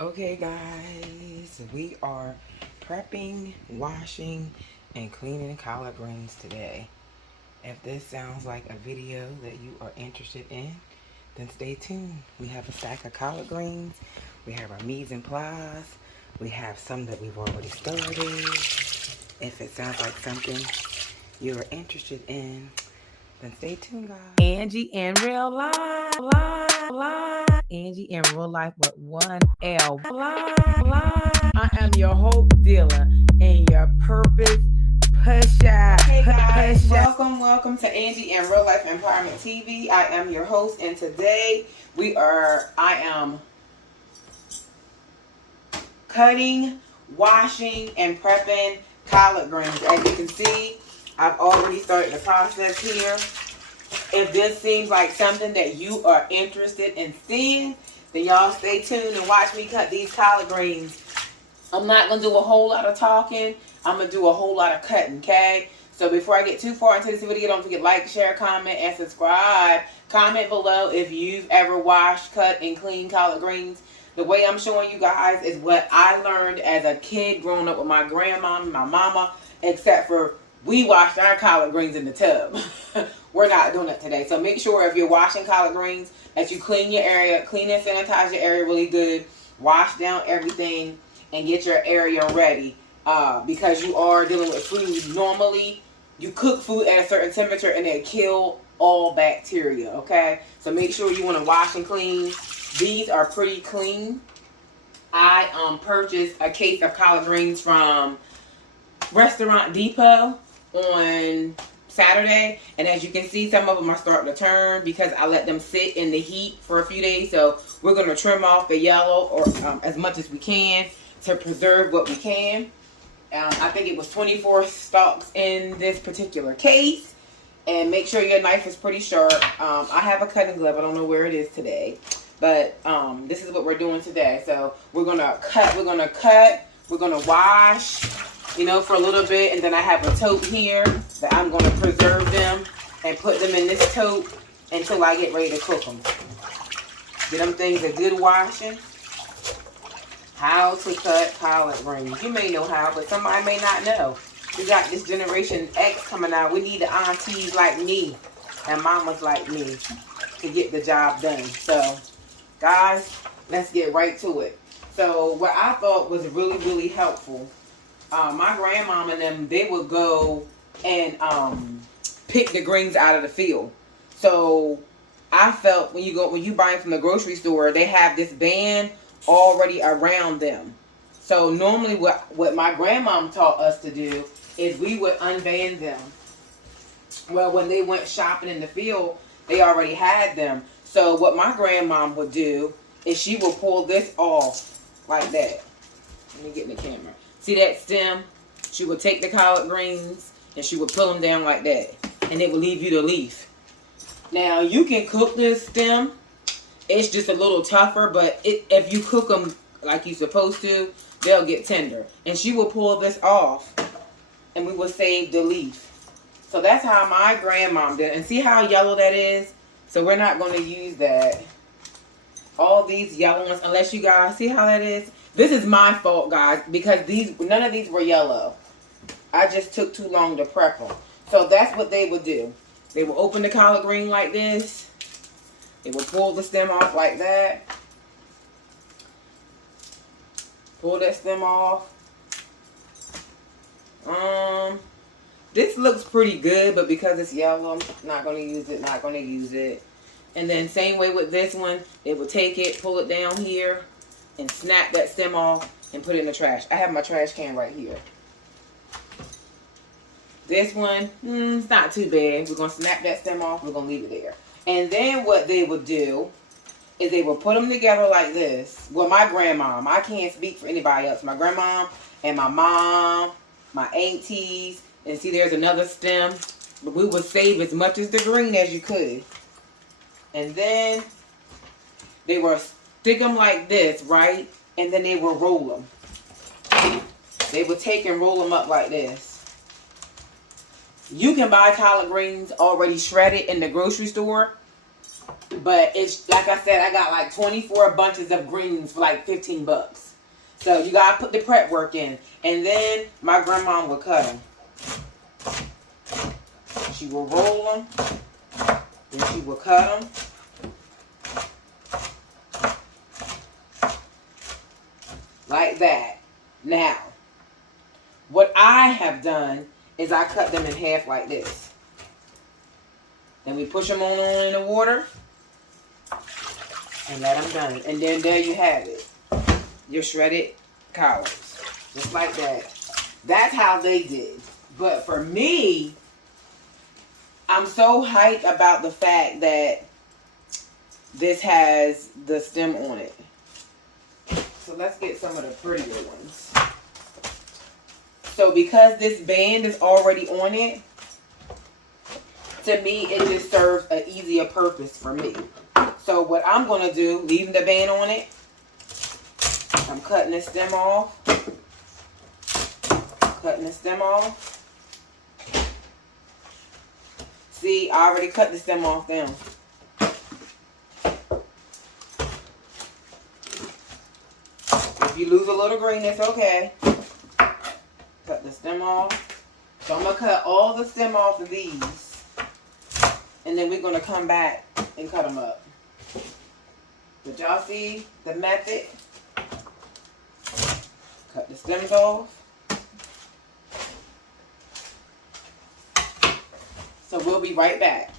Okay guys, we are prepping, washing, and cleaning collard greens today. If this sounds like a video that you are interested in, then stay tuned. We have a stack of collard greens, we have our mise en place, we have some that we've already started. If it sounds like something you are interested in, then stay tuned, guys. Angie in real life, Angie in real life with one L. I am your hope dealer and your purpose pusher. Hey guys, welcome to Angie in Real Life Empowerment TV. I am your host, and today I am cutting, washing, and prepping collard greens. As you can see, I've already started the process here. If this seems like something that you are interested in seeing, then y'all stay tuned and watch me cut these collard greens. I'm not going to do a whole lot of talking. I'm going to do a whole lot of cutting, okay? So before I get too far into this video, don't forget to like, share, comment, and subscribe. Comment below if you've ever washed, cut, and cleaned collard greens. The way I'm showing you guys is what I learned as a kid growing up with my grandma and my mama, except for we washed our collard greens in the tub. We're not doing it today. So make sure if you're washing collard greens that you clean your area, clean and sanitize your area really good, wash down everything, and get your area ready. Because you are dealing with food. Normally, you cook food at a certain temperature and it kill all bacteria, okay? So make sure you want to wash and clean. These are pretty clean. I purchased a case of collard greens from Restaurant Depot on Saturday, and as you can see, some of them are starting to turn because I let them sit in the heat for a few days. So we're going to trim off the yellow or as much as we can to preserve what we can. I think it was 24 stalks in this particular case. And make sure your knife is pretty sharp. I have a cutting glove. I don't know where it is today, but this is what we're doing today. So we're gonna cut, we're gonna wash, you know, for a little bit, and then I have a tote here that I'm going to preserve them and put them in this tote until I get ready to cook them. Get them things a good washing. How to cut collard greens. You may know how, but somebody may not know. We got this Generation X coming out. We need the aunties like me and mamas like me to get the job done. So, guys, let's get right to it. So, what I thought was really, really helpful, my grandmom and them, they would go and pick the greens out of the field. So I felt when you buy them from the grocery store, they have this band already around them. So normally what my grandmom taught us to do is we would unband them. Well, when they went shopping in the field, they already had them. So what my grandmom would do is she would pull this off like that. Let me get in the camera. See that stem? She would take the collard greens and she would pull them down like that. And it would leave you the leaf. Now, you can cook this stem. It's just a little tougher, but if you cook them like you're supposed to, they'll get tender. And she will pull this off and we will save the leaf. So that's how my grandmom did it. And see how yellow that is? So we're not going to use that. All these yellow ones, unless you guys see how that is. This is my fault, guys, because none of these were yellow. I just took too long to prep them. So that's what they would do. They would open the collard green like this. They would pull the stem off like that. Pull that stem off. This looks pretty good, but because it's yellow, I'm not going to use it. And then same way with this one, they would take it, pull it down here, and snap that stem off and put it in the trash. I have my trash can right here. This one, it's not too bad. We're going to snap that stem off. We're going to leave it there. And then what they would do is they would put them together like this. Well, my grandmom, I can't speak for anybody else. My grandmom and my mom, my aunties, and see there's another stem. But we would save as much as the green as you could. And then they would stick them like this, right? And then they would roll them. They would take and roll them up like this. You can buy collard greens already shredded in the grocery store. But it's like I said, I got like 24 bunches of greens for like 15 bucks. So you gotta put the prep work in. And then my grandma will cut them. She will roll them. Then she will cut them. Like that. Now, what I have done is I cut them in half like this. Then we push them on in the water and let them done. And then there you have it. Your shredded collards. Just like that. That's how they did. But for me, I'm so hyped about the fact that this has the stem on it. So let's get some of the prettier ones. So because this band is already on it, to me it just serves an easier purpose for me. So what I'm going to do, leaving the band on it, I'm cutting the stem off. Cutting the stem off. See, I already cut the stem off down. If you lose a little green, it's okay. Cut the stem off. So I'm going to cut all the stem off of these. And then we're going to come back and cut them up. But y'all see the method? Cut the stems off. So we'll be right back.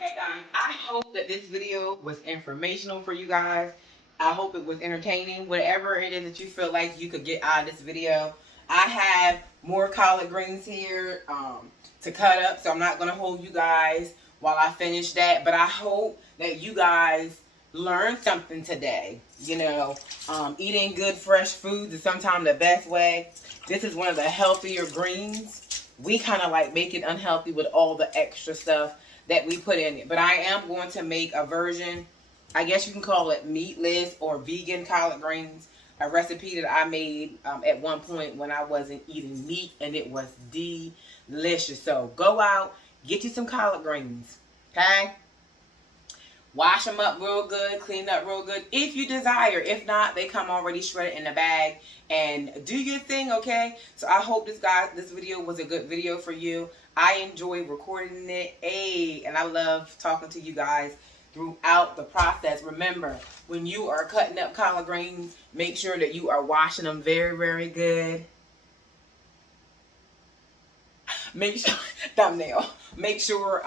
Hey guys, I hope that this video was informational for you guys. I hope it was entertaining. Whatever it is that you feel like you could get out of this video. I have more collard greens here to cut up, so I'm not going to hold you guys while I finish that. But I hope that you guys learned something today. You know, eating good fresh foods is sometimes the best way. This is one of the healthier greens. We kind of like make it unhealthy with all the extra stuff that we put in it. But I am going to make a version, I guess you can call it meatless or vegan collard greens, a recipe that I made at one point when I wasn't eating meat, and it was delicious. So go out, get you some collard greens, okay? Wash them up real good, clean up real good if you desire. If not, they come already shredded in a bag, and do your thing, okay? So I hope this video was a good video for you. I enjoy recording it, and I love talking to you guys throughout the process. Remember, when you are cutting up collard greens, make sure that you are washing them very, very good. Make sure, thumbnail, make sure,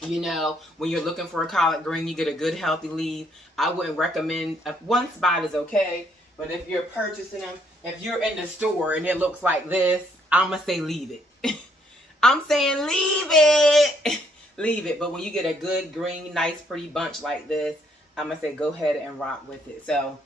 you know, when you're looking for a collard green, you get a good healthy leaf. I wouldn't recommend, one spot is okay, but if you're purchasing them, if you're in the store and it looks like this, I'm going to say leave it. I'm saying leave it. Leave it. But when you get a good green, nice, pretty bunch like this, I'm gonna say go ahead and rock with it. So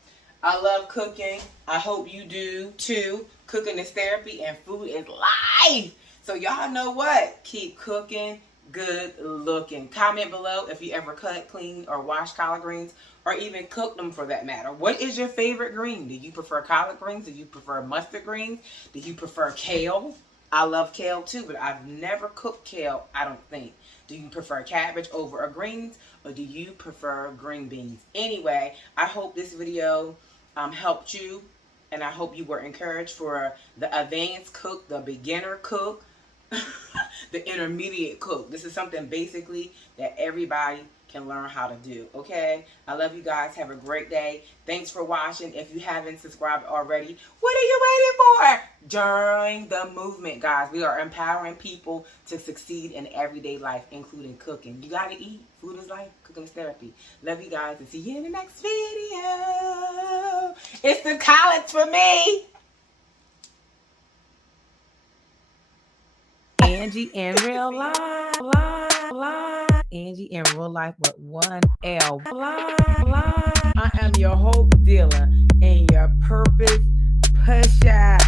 I love cooking. I hope you do too. Cooking is therapy and food is life. So y'all know what? Keep cooking, good looking. Comment below if you ever cut, clean, or wash collard greens, or even cook them for that matter. What is your favorite green? Do you prefer collard greens? Do you prefer mustard greens? Do you prefer kale? I love kale too, but I've never cooked kale, I don't think. Do you prefer cabbage over greens, or do you prefer green beans? Anyway, I hope this video helped you, and I hope you were encouraged for the advanced cook, the beginner cook, the intermediate cook. This is something basically that everybody can learn how to do, okay? I love you guys. Have a great day. Thanks for watching. If you haven't subscribed already, what are you waiting for? Join the movement, guys. We are empowering people to succeed in everyday life, including cooking. You gotta eat. Food is life. Cooking is therapy. Love you guys, and see you in the next video. It's the collards for me. Angie in real life, Angie in real life with one L. I am your hope dealer and your purpose pusher.